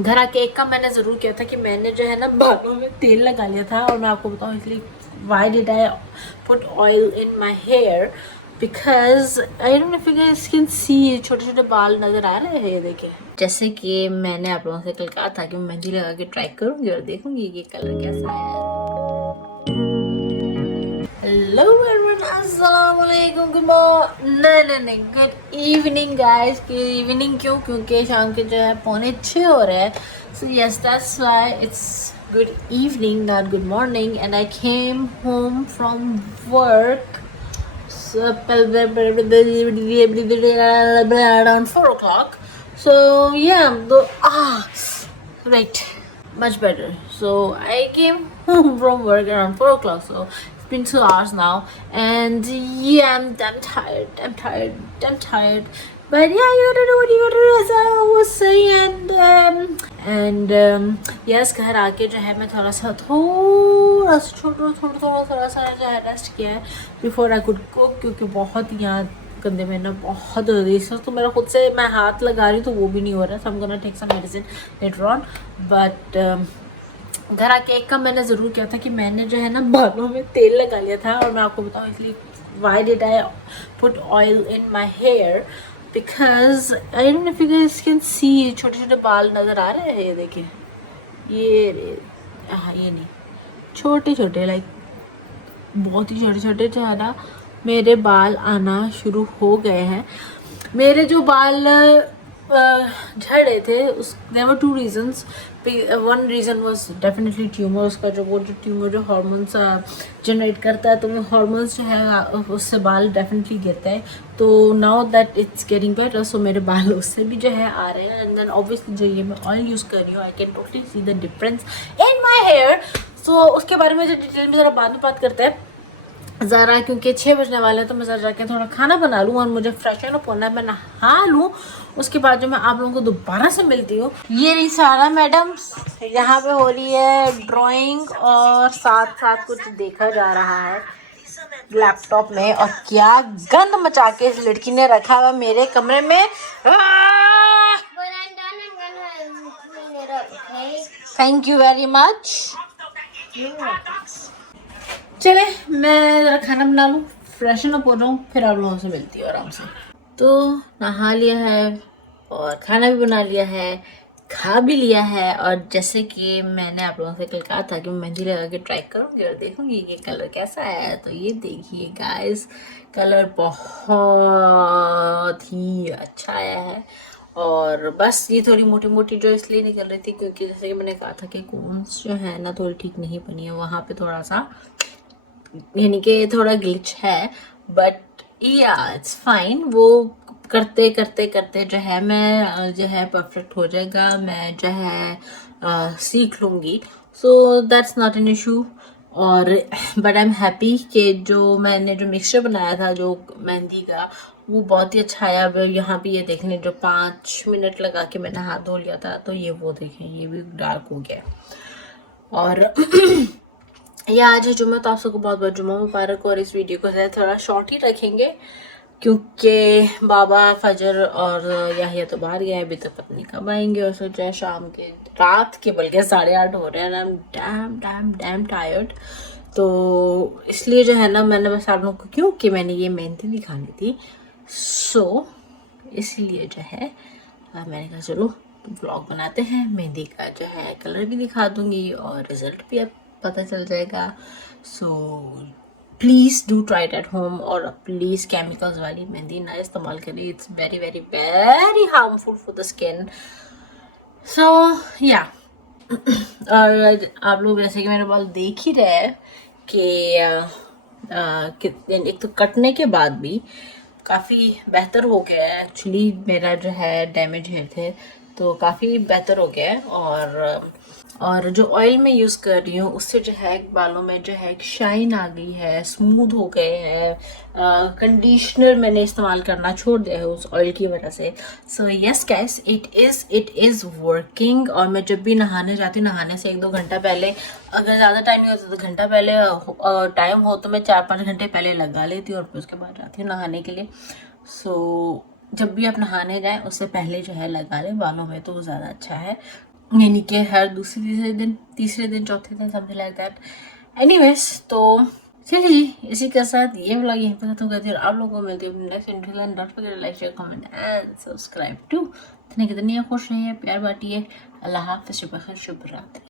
घर आके एक काम मैंने ज़रूर किया था कि मैंने जो है ना बालों में तेल लगा लिया था। और मैं आपको बताऊँ इसलिए why did I put oil in my hair, because I don't know if you guys can see छोटे छोटे बाल नज़र आ रहे हैं। ये देखिए, जैसे कि मैंने आप लोगों से कल कहा था कि मैं मेहंदी लगा के ट्राई करूँगी और देखूँगी ये कलर कैसा है। हेलो एवरीवन, अस्सलाम वालेकुम, गुड मॉर्निंग, नहीं good evening guys. Good evening क्यों? क्योंकि शाम के जो है 6:45 हो रहे हैं। So yes, that's why it's good evening, not good morning. And I came home from work around 4 o'clock. So yeah, right, much better. So I came home from work around 4 o'clock. So it's been 2 hours now, and yeah, I'm tired. I'm tired. But yeah, you gotta do what you gotta do, as I always say. And yes, घर आके जो है मैं थोड़ा सा जो है rest किया है बिफोर आई कुड कुक, क्योंकि बहुत यहाँ कंधे में ना बहुत तो मेरा खुद से मैं हाथ लगा रही हूँ तो वो भी नहीं हो रहा है। So I am gonna take some medicine later on. But घर आके एक काम मैंने ज़रूर किया था कि मैंने जो है ना बालों में तेल लगा लिया था। और मैं आपको बताऊँ इसलिए why did I put oil in my hair, because I don't know if you guys can see छोटे छोटे बाल नज़र आ रहे हैं। ये देखिए, ये नहीं, छोटे छोटे, लाइक बहुत ही छोटे छोटे जो है ना मेरे बाल आना शुरू हो गए हैं। मेरे जो बाल झड़ रहे थे उस there were 2 reasons. One reason was definitely tumour. उसका जो ट्यूमर जो हार्मोन्स जनरेट करता है, तो वो हार्मोन्स जो है उससे बाल डेफिनेटली गिरते हैं। तो now that it's getting better, so मेरे बाल उससे भी जो है आ रहे हैं। एंड देन ऑब्वियसली जो ये मैं ऑयल यूज़ कर रही हूँ, I can totally see the difference in my hair. So उसके बारे में जो डिटेल में ज़रा बाद में बात करते हैं ज़रा, क्योंकि 6 बजने वाले हैं। तो मैं ज़रा जाके थोड़ा खाना बना लूँ और मुझे फ्रेशन अप होना है, मैं नहा लूँ। उसके बाद जो मैं आप लोगों को दोबारा से मिलती हूँ। ये रही सारा मैडम, यहाँ पे हो रही है ड्राइंग और साथ साथ कुछ देखा जा रहा है लैपटॉप में। और क्या गंद मचा के इस लड़की ने रखा हुआ मेरे कमरे में। Thank you very much. चले मैं ज़रा खाना बना लूँ, फ्रेशन अप हो जाऊँ, फिर आप लोगों से मिलती हूँ आराम से। तो नहा लिया है और खाना भी बना लिया है, खा भी लिया है। और जैसे कि मैंने आप लोगों से कल कहा था कि मैं मेहंदी लगा के ट्राई करूँगी और देखूँगी ये कलर कैसा है। तो ये देखिए गाइस, कलर बहुत ही अच्छा आया है। और बस ये थोड़ी मोटी मोटी जो इसलिए निकल रही थी क्योंकि जैसे कि मैंने कहा था कि कोन्स जो है ना थोड़ी ठीक नहीं बनी है, वहाँ पे थोड़ा सा यानी कि थोड़ा ग्लिच है। बट या इट्स फाइन, वो करते करते करते जो है मैं जो है परफेक्ट हो जाएगा, मैं जो है सीख लूँगी। So that's not an issue. और बट आई एम हैप्पी कि जो मैंने जो मिक्सचर बनाया था जो मेहंदी का, वो बहुत ही अच्छा आया। अब यहाँ पे ये देखने जो 5 मिनट लगा के मैंने हाथ धो लिया था, तो ये वो देखें ये भी डार्क हो गया। और ये आज है जुम्मा, तो आप सबको बहुत बहुत जुम्मा मुबारक। और इस वीडियो को थोड़ा शॉर्ट ही रखेंगे क्योंकि बाबा फजर और याहिया तो बाहर गए, अभी तक पता नहीं कब आएंगे। और सोचा है शाम के रात के बल्कि 8:30 हो रहे हैं ना, डैम टायर्ड। तो इसलिए जो है ना मैंने बस आप लोगों को, क्योंकि मैंने ये मेहंदी दिखानी थी, सो इसलिए जो है मैंने कहा चलो ब्लॉग बनाते हैं। मेहंदी का जो है कलर भी दिखा दूंगी और रिजल्ट भी अब पता चल जाएगा। So please do try it at home. और प्लीज़ केमिकल्स वाली मेहंदी ना इस्तेमाल करें, it's very very very harmful for the skin. So या और आप लोग जैसे कि मेरे बाल देख ही रहे हैं कि एक तो कटने के बाद भी काफ़ी बेहतर हो गया है। एक्चुअली मेरा जो है डैमेज हेयर थे, तो काफ़ी बेहतर हो गया है। और जो ऑयल मैं यूज़ कर रही हूँ उससे जो है बालों में जो है एक शाइन आ गई है, स्मूथ हो गए हैं। कंडीशनर मैंने इस्तेमाल करना छोड़ दिया है उस ऑयल की वजह से। So yes guys, it is working. और मैं जब भी नहाने जाती हूँ, नहाने से 1-2 घंटा पहले, अगर ज़्यादा टाइम नहीं होता तो घंटा पहले टाइम हो तो मैं 4-5 घंटे पहले लगा लेती हूँ और फिर उसके बाद जाती हूँ नहाने के लिए। सो जब भी आप नहाने जाएं उससे पहले जो है लगा लें बालों में, तो वो ज़्यादा अच्छा है। यानी कि हर तीसरे दिन चौथे दिन समथिंग लाइक दैट। एनीवेज, तो चलिए इसी के साथ ये व्लॉग यहीं पर खत्म करती हूँ। आप लोगों को मिलती है next interview. Don't forget like share comment and subscribe to. इतने कितनी खुश रहिए, प्यार बांटिए। अल्लाह हाफ़िज़, शुभ रात्रि।